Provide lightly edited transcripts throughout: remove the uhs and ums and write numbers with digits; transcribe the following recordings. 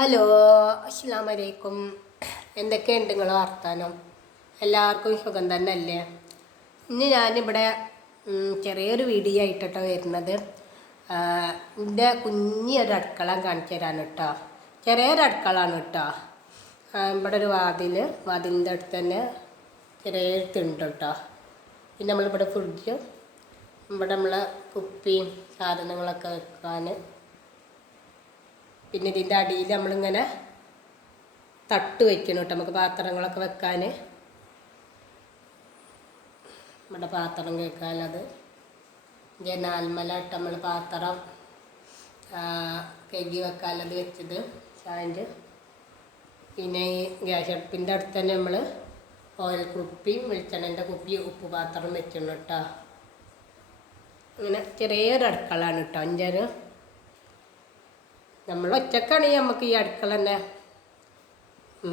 Hello, അസ്സലാമു അലൈക്കും. എന്തൊക്കെയുണ്ട് നിങ്ങൾ വർത്താനം? എല്ലാവർക്കും സുഖം തന്നെ അല്ലേ? ഇന്ന് ഞാനിവിടെ ചെറിയൊരു വീഡിയോ ആയിട്ടോ വരുന്നത്. എൻ്റെ കുഞ്ഞൊരു അടുക്കള കാണിച്ചു തരാൻ കേട്ടോ. ചെറിയൊരു അടുക്കളയാണ് കേട്ടോ. ഇവിടെ ഒരു വാതിലിൻ്റെ അടുത്ത് തന്നെ ചെറിയൊരു തിണ്ട് കേട്ടോ. പിന്നെ നമ്മളിവിടെ ഫ്രിഡ്ജ്, ഇവിടെ നമ്മളെ കുപ്പിയും സാധനങ്ങളൊക്കെ വെക്കാൻ, പിന്നെ ഇതിൻ്റെ അടിയിൽ നമ്മളിങ്ങനെ തട്ട് വയ്ക്കണം കേട്ടോ, നമുക്ക് പാത്രങ്ങളൊക്കെ വെക്കാൻ. നമ്മുടെ പാത്രം കേൾക്കാനത് ജനാൽമല ഇട്ട് നമ്മൾ പാത്രം കഴുകി വെക്കാനത് വെച്ചത് സ്റ്റാൻഡ്. പിന്നെ ഈ ഗ്യാസ് അടുപ്പിൻ്റെ അടുത്ത് തന്നെ നമ്മൾ ഓയിൽ കുപ്പിയും വെളിച്ചെണ്ണൻ്റെ കുപ്പി ഉപ്പ് പാത്രം വെച്ചിട്ടുണ്ട് കേട്ടോ. അങ്ങനെ ചെറിയൊരു അടുക്കളയാണ് കേട്ടോ. അഞ്ചൊരു നമ്മൾ ഒറ്റക്കാണെങ്കിൽ നമുക്ക് ഈ അടുക്കള തന്നെ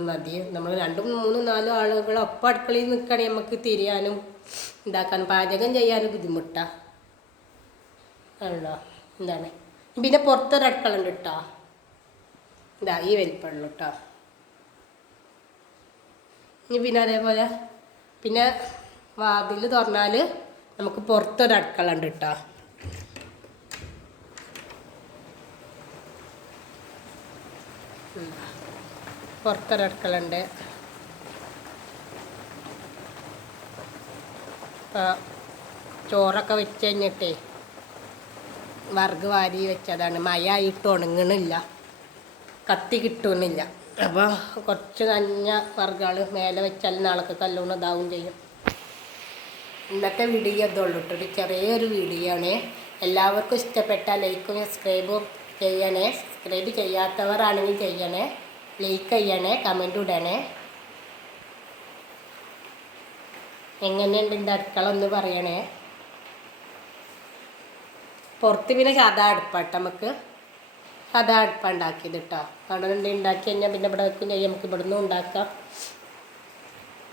മതി. നമ്മൾ 2, 3, 4 ആളുകൾ ഒപ്പം അടുക്കളയിൽ നിൽക്കുകയാണെങ്കിൽ നമുക്ക് തിരിയാനും ഉണ്ടാക്കാനും പാചകം ചെയ്യാനും ബുദ്ധിമുട്ടാണ് ആണല്ലോ. എന്താണ് പിന്നെ പുറത്തൊരു അടുക്കള ഉണ്ട് കേട്ടോ. ഇതാ ഈ വലിപ്പമുള്ളൂ കേട്ടോ. ഇനി പിന്നെ അതേപോലെ പിന്നെ വാതിൽ തുറന്നാൽ നമുക്ക് പുറത്തൊരു അടുക്കള ഉണ്ട് കേട്ടോ. പുറത്തൊരടുക്കളുണ്ട്. ചോറൊക്കെ വെച്ച് കഴിഞ്ഞിട്ടേ വറുക് വാരി വെച്ചതാണ്. മഴ ആയിട്ട് ഉണങ്ങണില്ല, കത്തി കിട്ടുന്നില്ല. അപ്പോൾ കുറച്ച് നനഞ്ഞ വറുകൾ മേലെ വെച്ചാൽ നാളെ കല്ലുകൊണ്ട് ഇതാവും ചെയ്യും. ഇന്നത്തെ വീഡിയോ ഇതുള്ളൂ കേട്ടോ. ഒരു ചെറിയൊരു വീഡിയോ ആണ്. എല്ലാവർക്കും ഇഷ്ടപ്പെട്ട ലൈക്കും സബ്സ്ക്രൈബും ചെയ്യണേ. സബ്സ്ക്രൈബ് ചെയ്യാത്തവരാണെങ്കിൽ ചെയ്യണേ, ലൈക്ക് ചെയ്യണേ, കമൻറ്റ് ഇടണേ. എങ്ങനെയുണ്ട് എൻ്റെ അടുക്കള ഒന്ന് പറയണേ. പുറത്ത് പിന്നെ സാധാ അടുപ്പാട്ടോ, നമുക്ക് സാധാ അടുപ്പാണ് ഉണ്ടാക്കിയത് കേട്ടോ. അവിടെ ഉണ്ടാക്കി കഴിഞ്ഞാൽ പിന്നെ ഇവിടെ വെക്കും ചെയ്യാം, നമുക്ക് ഇവിടെ നിന്നും ഉണ്ടാക്കാം.